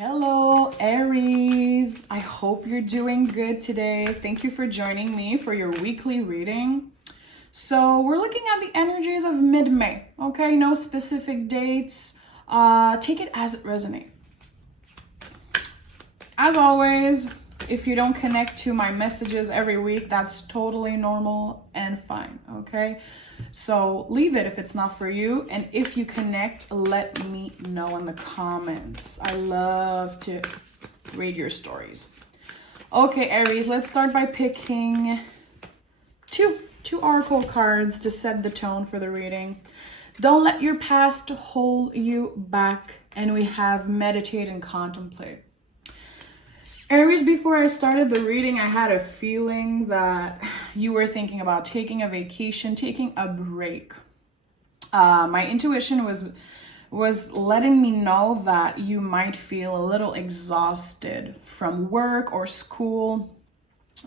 Hello, Aries. I hope you're doing good today. Thank you for joining me for your weekly reading. So we're looking at the energies of mid-May, okay? No specific dates. Take it as it resonates. As always, if you don't connect to my messages every week, that's totally normal and fine, okay? So leave it if it's not for you. And if you connect, let me know in the comments. I love to read your stories. Okay, Aries, let's start by picking two oracle cards to set the tone for the reading. Don't let your past hold you back. And we have meditate and contemplate. Aries, before I started the reading, I had a feeling that you were thinking about taking a vacation, taking a break. My intuition was letting me know that you might feel a little exhausted from work or school,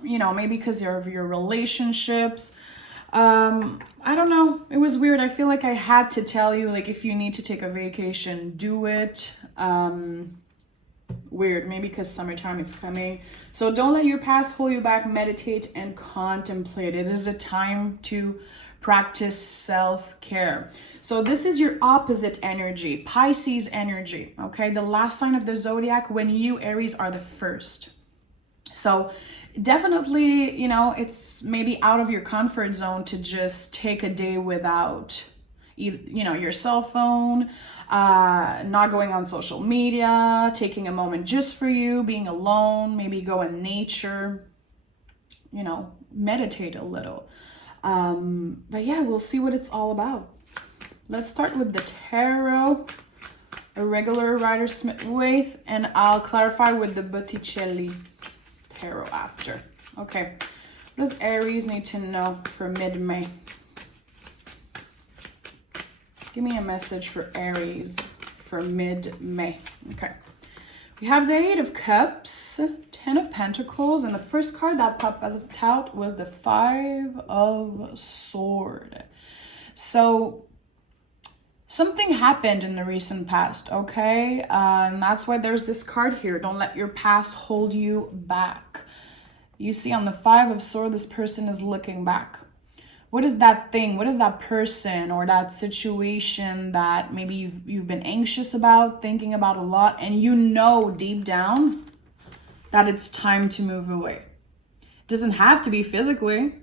you know, maybe because of your relationships. I don't know. It was weird. I feel like I had to tell you, like, if you need to take a vacation, do it. Weird, maybe because summertime is coming. So don't let your past hold you back. Meditate and contemplate. It is a time to practice self-care. So this is your opposite energy, Pisces energy, okay? The last sign of the zodiac, when you, Aries, are the first. So definitely, you know, it's maybe out of your comfort zone to just take a day without, you know, your cell phone, not going on social media, taking a moment just for you, being alone, maybe go in nature, you know, meditate a little. But yeah, we'll see what it's all about. Let's start with the tarot, a regular Rider Smith-Waite, and I'll clarify with the Botticelli tarot after. Okay, what does Aries need to know for mid-May? Give me a message for Aries for mid-May. Okay. We have the Eight of Cups, Ten of Pentacles, and the first card that popped out was the Five of Swords. So something happened in the recent past, okay? And that's why there's this card here. Don't let your past hold you back. You see on the Five of Swords, this person is looking back. What is that thing? What is that person or that situation that maybe you've been anxious about, thinking about a lot, and you know deep down that it's time to move away? It doesn't have to be physically.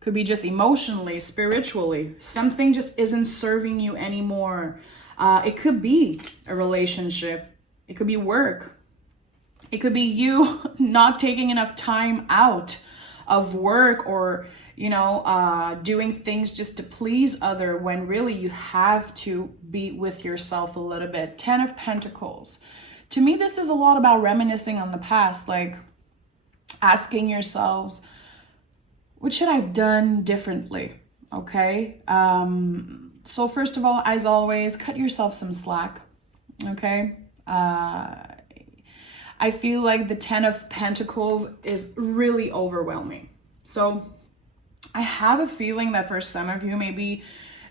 Could be just emotionally, spiritually. Something just isn't serving you anymore. It could be a relationship. It could be work. It could be you not taking enough time out of work, or you know, doing things just to please other, when really you have to be with yourself a little bit. Ten of Pentacles. To me, this is a lot about reminiscing on the past, like asking yourselves, what should I have done differently? Okay. So first of all, as always, cut yourself some slack. Okay. I feel like the Ten of Pentacles is really overwhelming. So I have a feeling that for some of you, maybe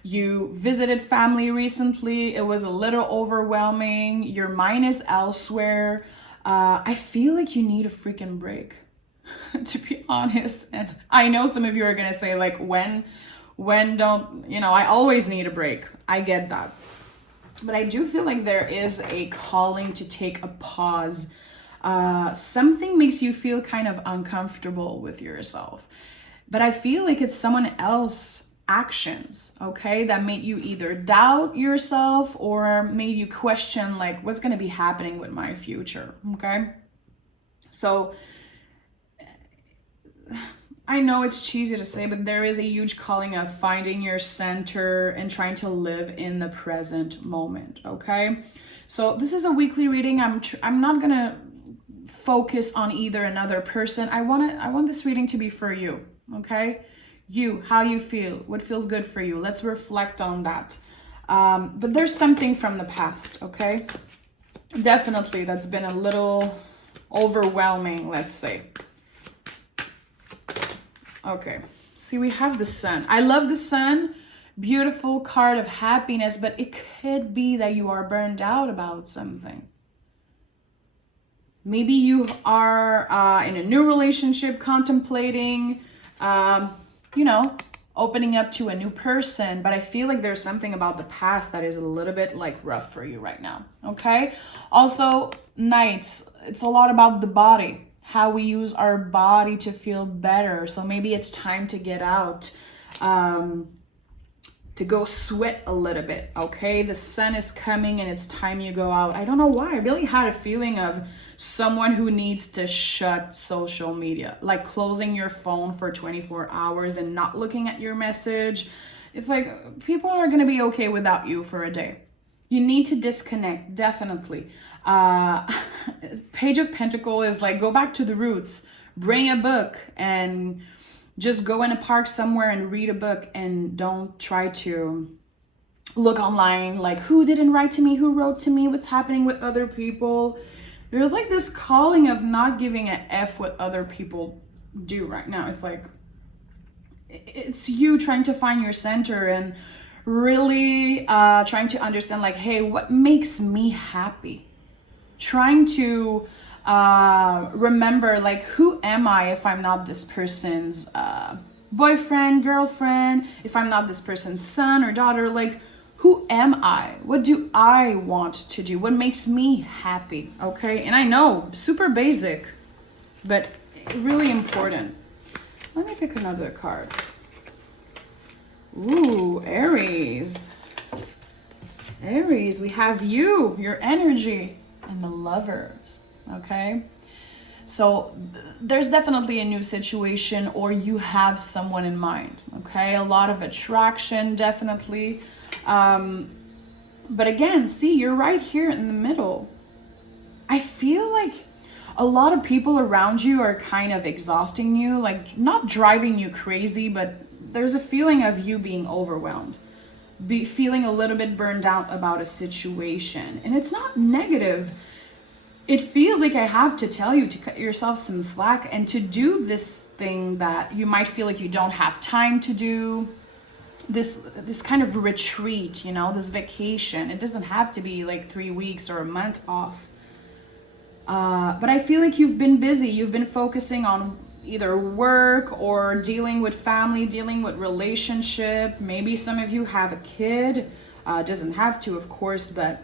you visited family recently. It was a little overwhelming. Your mind is elsewhere. I feel like you need a freaking break, to be honest. And I know some of you are going to say, like, when don't, you know, I always need a break. I get that. But I do feel like there is a calling to take a pause. Something makes you feel kind of uncomfortable with yourself. But I feel like it's someone else's actions, okay, that made you either doubt yourself or made you question, like, what's going to be happening with my future, okay? So I know it's cheesy to say, but there is a huge calling of finding your center and trying to live in the present moment, okay? So this is a weekly reading. I'm not going to focus on either another person. I want this reading to be for you. Okay, you, how you feel, what feels good for you. Let's reflect on that. But there's something from the past, okay? Definitely that's been a little overwhelming, let's say. Okay, see, we have the Sun. I love the Sun. Beautiful card of happiness, but it could be that you are burned out about something. Maybe you are in a new relationship, contemplating, you know, opening up to a new person. But I feel like there's something about the past that is a little bit like rough for you right now. Okay. Also, Knights, it's a lot about the body, how we use our body to feel better. So maybe it's time to get out, to go sweat a little bit. Okay. The sun is coming and it's time you go out. I don't know why. I really had a feeling of someone who needs to shut social media, like closing your phone for 24 hours and not looking at your message. It's like people are going to be okay without you for a day. You need to disconnect, definitely. Page of Pentacles is like, go back to the roots, bring a book and just go in a park somewhere and read a book, and don't try to look online like who didn't write to me, who wrote to me, what's happening with other people. There's like this calling of not giving a F what other people do right now. It's like, it's you trying to find your center and really trying to understand like, hey, what makes me happy? Trying to remember like, who am I if I'm not this person's boyfriend, girlfriend, if I'm not this person's son or daughter, like, who am I? What do I want to do? What makes me happy? Okay. And I know, super basic, but really important. Let me pick another card. Ooh, Aries. Aries, we have you, your energy, and the Lovers. Okay. So there's definitely a new situation, or you have someone in mind. Okay. A lot of attraction, definitely. But again, see, you're right here in the middle. I feel like a lot of people around you are kind of exhausting you, like not driving you crazy, but there's a feeling of you being overwhelmed, feeling a little bit burned out about a situation. And it's not negative. It feels like I have to tell you to cut yourself some slack and to do this thing that you might feel like you don't have time to do. This kind of retreat, you know, this vacation. It doesn't have to be like 3 weeks or a month off. But I feel like you've been busy. You've been focusing on either work or dealing with family, dealing with relationship. Maybe some of you have a kid. Doesn't have to, of course, but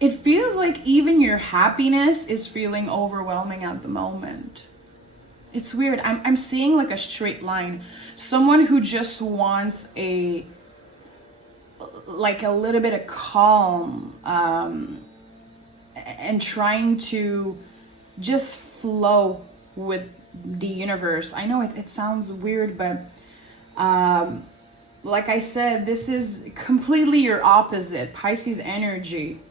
it feels like even your happiness is feeling overwhelming at the moment. It's weird. I'm seeing like a straight line. Someone who just wants a little bit of calm, and trying to just flow with the universe. I know it sounds weird, but like I said, this is completely your opposite. Pisces energy.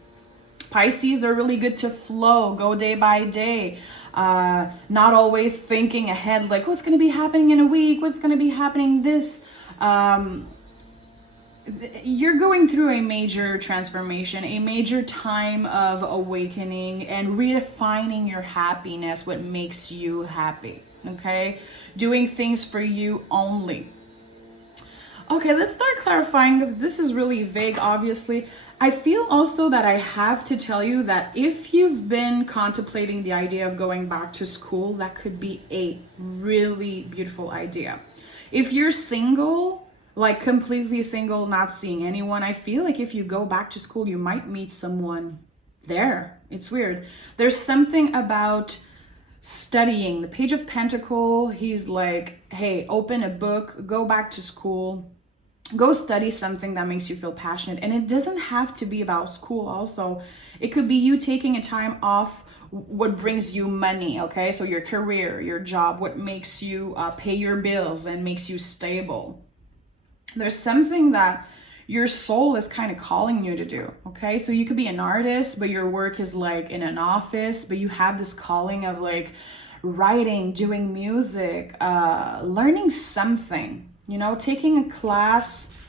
Pisces, they're really good to flow, go day by day. Not always thinking ahead, like what's going to be happening in a week, what's going to be happening this. You're going through a major transformation, a major time of awakening and redefining your happiness, what makes you happy, okay? Doing things for you only. Okay, let's start clarifying. This is really vague, obviously. I feel also that I have to tell you that if you've been contemplating the idea of going back to school, that could be a really beautiful idea. If you're single, like completely single, not seeing anyone, I feel like if you go back to school, you might meet someone there. It's weird. There's something about studying. The Page of Pentacles, he's like, hey, open a book, go back to school. Go study something that makes you feel passionate. And it doesn't have to be about school also. It could be you taking a time off, what brings you money, okay? So your career, your job, what makes you pay your bills and makes you stable. There's something that your soul is kind of calling you to do, okay? So you could be an artist, but your work is like in an office, but you have this calling of like writing, doing music, learning something. You know, taking a class,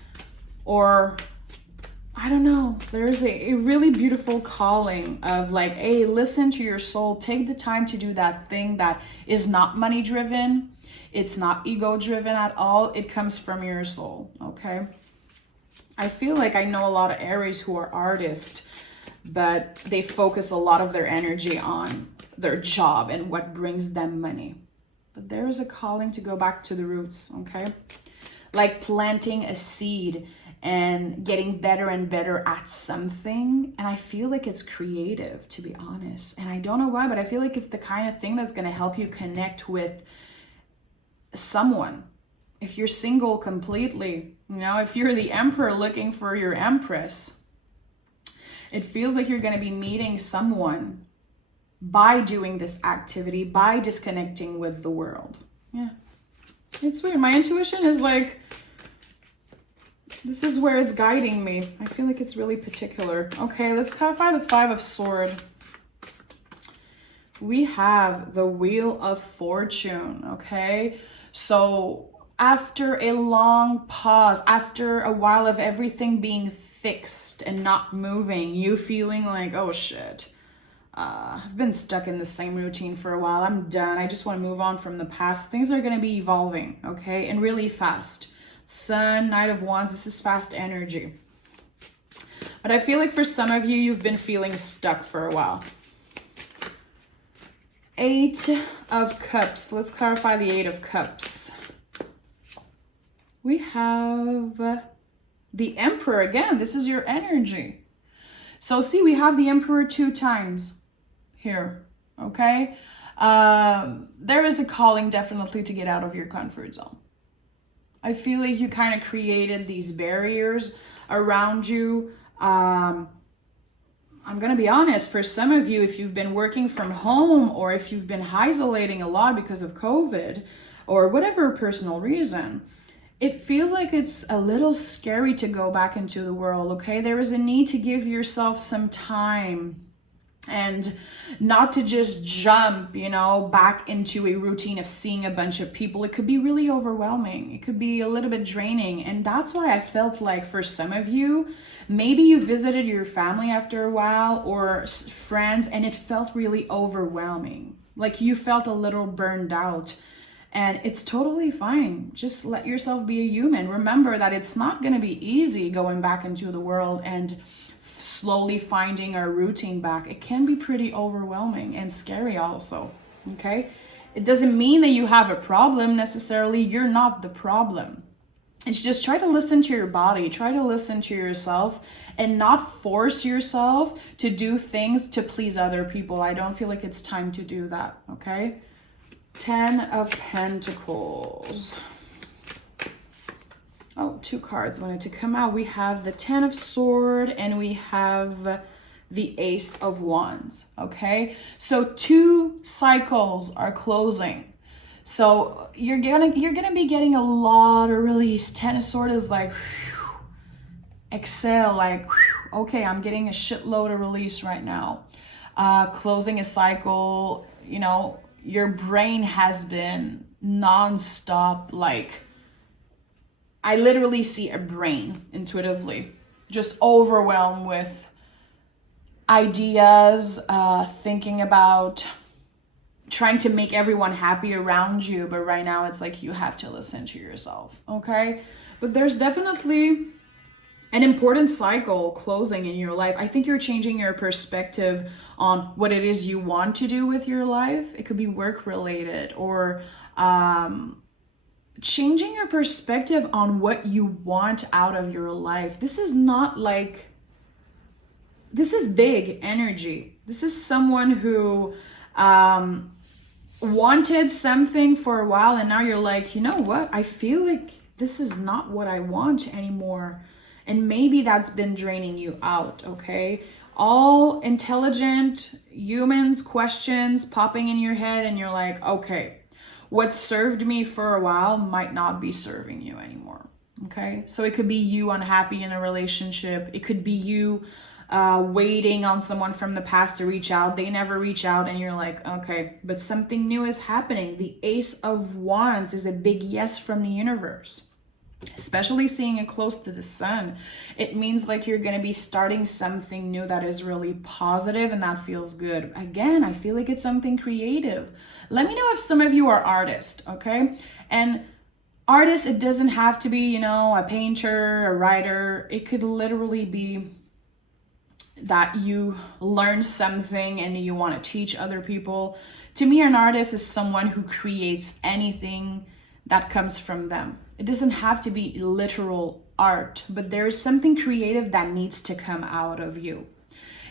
or I don't know, there's a really beautiful calling of like, hey, listen to your soul, take the time to do that thing that is not money driven. It's not ego driven at all. It comes from your soul. Okay. I feel like I know a lot of Aries who are artists, but they focus a lot of their energy on their job and what brings them money. But there is a calling to go back to the roots, okay? Like planting a seed and getting better and better at something. And I feel like it's creative, to be honest. And I don't know why, but I feel like it's the kind of thing that's going to help you connect with someone. If you're single completely, you know, if you're the emperor looking for your empress, it feels like you're going to be meeting someone by doing this activity, by disconnecting with the world. Yeah, it's weird. My intuition is like, this is where it's guiding me. I feel like it's really particular. Okay, let's clarify the 5 of Swords. We have the Wheel of Fortune, okay? So after a long pause, after a while of everything being fixed and not moving, you feeling like, oh shit, I've been stuck in the same routine for a while. I'm done. I just want to move on from the past. Things are going to be evolving, okay? And really fast. Sun, Knight of Wands, this is fast energy. But I feel like for some of you, you've been feeling stuck for a while. 8 of Cups. Let's clarify the 8 of Cups. We have the Emperor again. This is your energy. So see, we have the Emperor 2 times here, okay? There is a calling definitely to get out of your comfort zone. I feel like you kind of created these barriers around you. I'm going to be honest, for some of you, if you've been working from home or if you've been isolating a lot because of COVID or whatever personal reason, it feels like it's a little scary to go back into the world, okay? There is a need to give yourself some time and not to just jump, you know, back into a routine of seeing a bunch of people. It could be really overwhelming. It could be a little bit draining. And that's why I felt like for some of you, maybe you visited your family after a while or friends and it felt really overwhelming. Like you felt a little burned out. And it's totally fine. Just let yourself be a human. Remember that it's not going to be easy going back into the world and slowly finding our routine back. It can be pretty overwhelming and scary also, okay? It doesn't mean that you have a problem necessarily. You're not the problem. It's just try to listen to your body, try to listen to yourself and not force yourself to do things to please other people. I don't feel like it's time to do that, okay? 10 of Pentacles. Oh, 2 cards wanted to come out. We have the 10 of Swords and we have the Ace of Wands, okay? So 2 cycles are closing. So you're gonna be getting a lot of release. 10 of Swords is like, whew, exhale, like, whew, okay, I'm getting a shitload of release right now. Closing a cycle, you know, your brain has been nonstop, like, I literally see a brain intuitively just overwhelmed with ideas, thinking about trying to make everyone happy around you. But right now it's like you have to listen to yourself, okay? But there's definitely an important cycle closing in your life. I think you're changing your perspective on what it is you want to do with your life. It could be work related or changing your perspective on what you want out of your life. This is not like, this is big energy. This is someone who wanted something for a while and now you're like, you know what? I feel like this is not what I want anymore. And maybe that's been draining you out, okay? All intelligent humans, questions popping in your head and you're like, okay, what served me for a while might not be serving you anymore, okay? So it could be you unhappy in a relationship. It could be you waiting on someone from the past to reach out. They never reach out and you're like, okay, but something new is happening. The Ace of Wands is a big yes from the universe. Especially seeing it close to the sun, it means like you're going to be starting something new that is really positive and that feels good. Again, I feel like it's something creative. Let me know if some of you are artists, okay? And artists, it doesn't have to be, you know, a painter, a writer. It could literally be that you learn something and you want to teach other people. To me, an artist is someone who creates anything that comes from them. It doesn't have to be literal art, but there is something creative that needs to come out of you.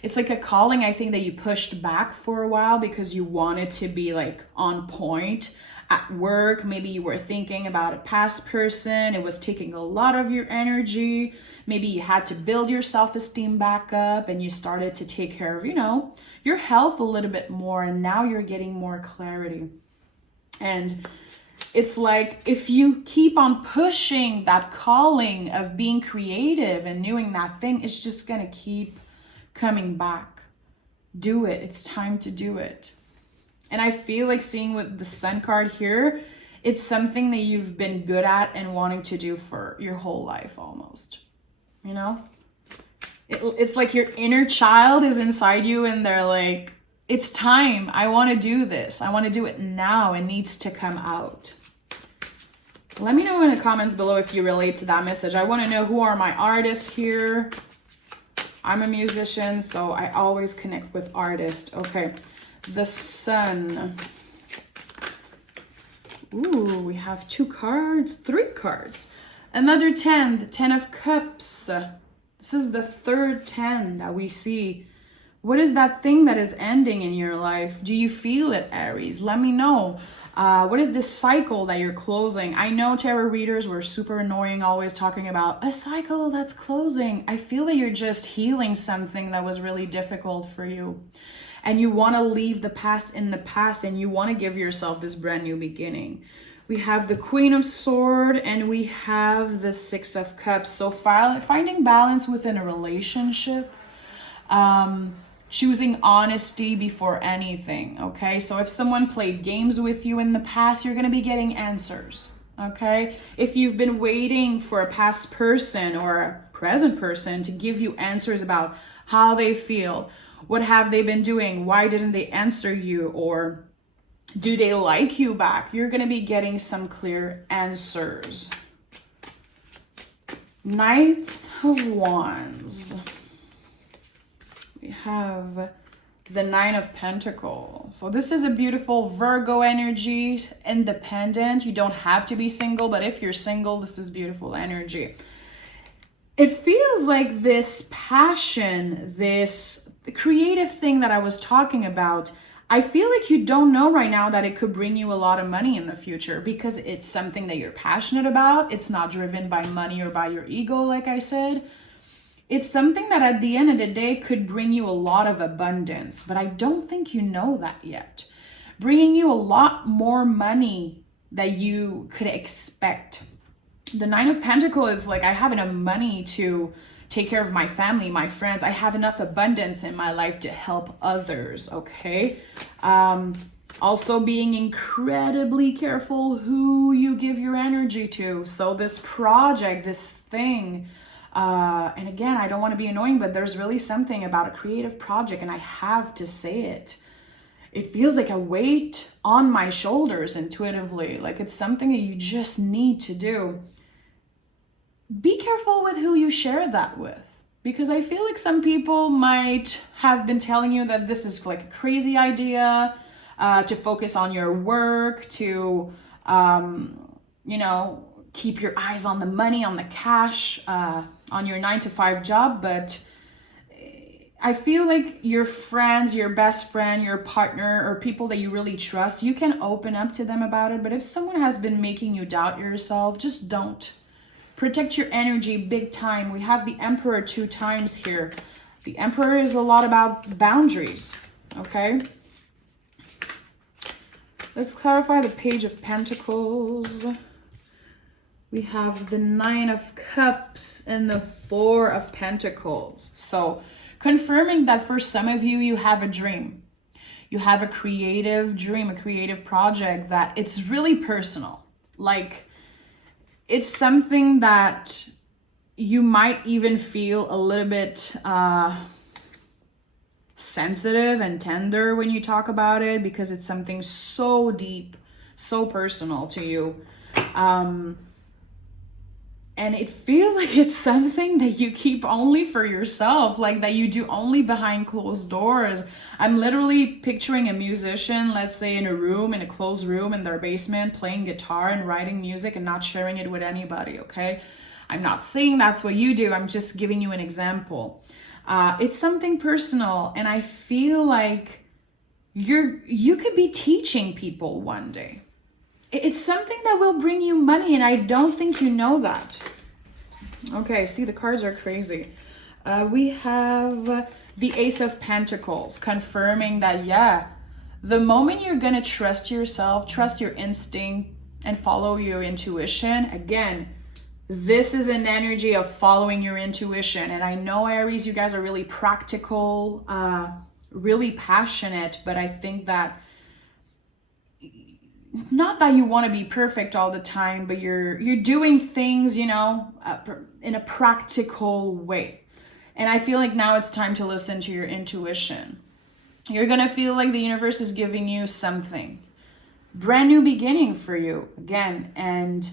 It's like a calling, I think, that you pushed back for a while because you wanted to be like on point at work. Maybe you were thinking about a past person. It was taking a lot of your energy. Maybe you had to build your self-esteem back up and you started to take care of, your health a little bit more. And now you're getting more clarity. And it's like, if you keep on pushing that calling of being creative and doing that thing, it's just going to keep coming back. Do it. It's time to do it. And I feel like seeing with the Sun card here, it's something that you've been good at and wanting to do for your whole life almost. It's like your inner child is inside you and they're like, it's time. I want to do this. I want to do it now. It needs to come out. Let me know in the comments below if you relate to that message. I want to know who are my artists here. I'm a musician, so I always connect with artists. Okay, the Sun. Ooh, we have 2 cards, 3 cards. Another 10, the 10 of Cups. This is the 3rd 10 that we see. What is that thing that is ending in your life? Do you feel it, Aries? Let me know. What is this cycle that you're closing? I know tarot readers were super annoying, always talking about a cycle that's closing. I feel that you're just healing something that was really difficult for you. And you want to leave the past in the past and you want to give yourself this brand new beginning. We have the Queen of Swords and we have the 6 of Cups. So finding balance within a relationship. Choosing honesty before anything, okay? So if someone played games with you in the past, you're gonna be getting answers, okay? If you've been waiting for a past person or a present person to give you answers about how they feel, what have they been doing, why didn't they answer you, or do they like you back, you're gonna be getting some clear answers. Knight of Wands. We have the 9 of Pentacles. So this is a beautiful Virgo energy, independent. You don't have to be single, but if you're single, this is beautiful energy. It feels like this passion, this creative thing that I was talking about, I feel like you don't know right now that it could bring you a lot of money in the future because it's something that you're passionate about. It's not driven by money or by your ego, like I said. It's something that at the end of the day could bring you a lot of abundance, but I don't think you know that yet. Bringing you a lot more money that you could expect. The 9 of Pentacles is like, I have enough money to take care of my family, my friends. I have enough abundance in my life to help others, okay? Also being incredibly careful who you give your energy to. So this project, this thing, and again, I don't want to be annoying, but there's really something about a creative project, and I have to say it. It feels like a weight on my shoulders intuitively, like it's something that you just need to do. Be careful with who you share that with, because I feel like some people might have been telling you that this is like a crazy idea, to focus on your work, to, keep your eyes on the money, on the cash, on your 9-to-5 job. But I feel like your friends, your best friend, your partner, or people that you really trust, you can open up to them about it. But if someone has been making you doubt yourself, just don't. Protect your energy big time. We have the Emperor 2 times here. The Emperor is a lot about boundaries, okay? Let's clarify the Page of Pentacles. We have the 9 of Cups and the 4 of Pentacles. So confirming that for some of you, you have a dream. You have a creative dream, a creative project that it's really personal. Like it's something that you might even feel a little bit sensitive and tender when you talk about it, because it's something so deep, so personal to you. and it feels like it's something that you keep only for yourself, like that you do only behind closed doors. I'm literally picturing a musician, let's say in a closed room in their basement, playing guitar and writing music and not sharing it with anybody, okay? I'm not saying that's what you do, I'm just giving you an example. It's something personal, and I feel like you could be teaching people one day. It's something that will bring you money, and I don't think you know that. Okay, see, the cards are crazy. We have the Ace of Pentacles, confirming that, yeah, the moment you're gonna trust yourself, trust your instinct, and follow your intuition, again, this is an energy of following your intuition. And I know, Aries, you guys are really practical, really passionate, but I think that, not that you want to be perfect all the time, but you're doing things, you know, in a practical way. And I feel like now it's time to listen to your intuition. You're going to feel like the universe is giving you something. Brand new beginning for you, again. And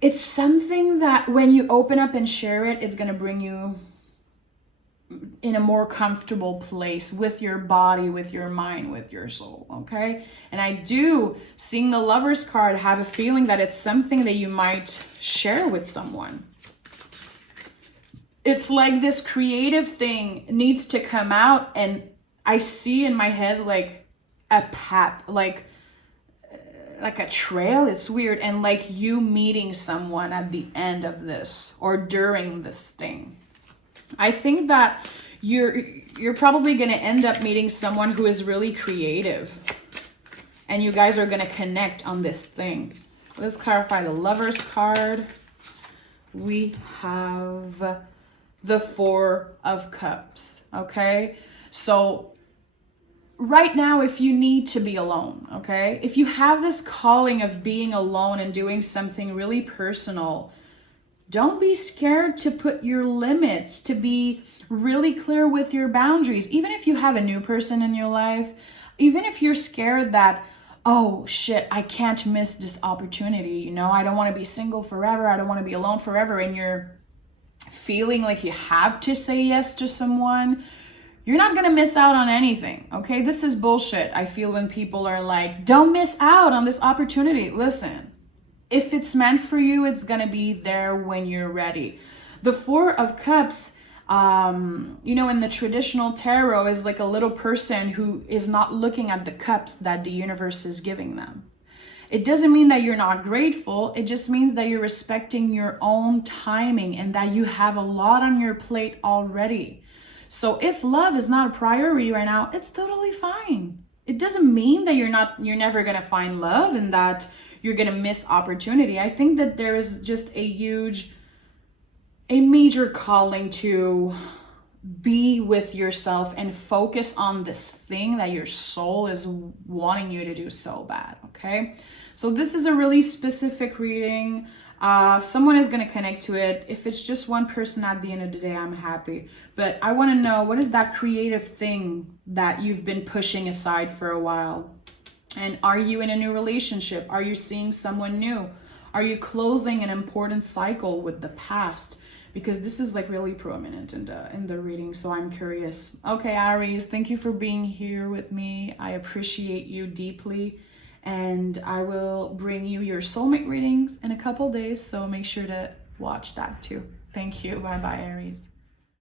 it's something that when you open up and share it, it's going to bring you in a more comfortable place with your body, with your mind, with your soul, okay? And I do, seeing the Lover's card, have a feeling that it's something that you might share with someone. It's like this creative thing needs to come out, and I see in my head like a path, like a trail. It's weird. And like you meeting someone at the end of this or during this thing. I think that you're probably going to end up meeting someone who is really creative, and you guys are going to connect on this thing. Let's clarify the Lover's card. We have the Four of Cups, okay? So right now, if you need to be alone, okay? If you have this calling of being alone and doing something really personal, don't be scared to put your limits, to be really clear with your boundaries. Even if you have a new person in your life, even if you're scared that, oh shit, I can't miss this opportunity, you know, I don't want to be single forever, I don't want to be alone forever, and you're feeling like you have to say yes to someone, you're not going to miss out on anything, okay? This is bullshit. I feel when people are like, don't miss out on this opportunity. Listen, if it's meant for you, it's going to be there when you're ready. The Four of Cups, you know, in the traditional tarot is like a little person who is not looking at the cups that the universe is giving them. It doesn't mean that you're not grateful. It just means that you're respecting your own timing and that you have a lot on your plate already. So if love is not a priority right now, it's totally fine. It doesn't mean that you're never going to find love and that you're going to miss opportunity. I think that there is just a major calling to be with yourself and focus on this thing that your soul is wanting you to do so bad, okay? So this is a really specific reading. Someone is going to connect to it. If it's just one person at the end of the day, I'm happy. But I want to know, what is that creative thing that you've been pushing aside for a while? And are you in a new relationship? Are you seeing someone new? Are you closing an important cycle with the past? Because this is like really prominent in the reading, so I'm curious. Okay, Aries, thank you for being here with me. I appreciate you deeply. And I will bring you your soulmate readings in a couple days, so make sure to watch that too. Thank you. Bye-bye, Aries.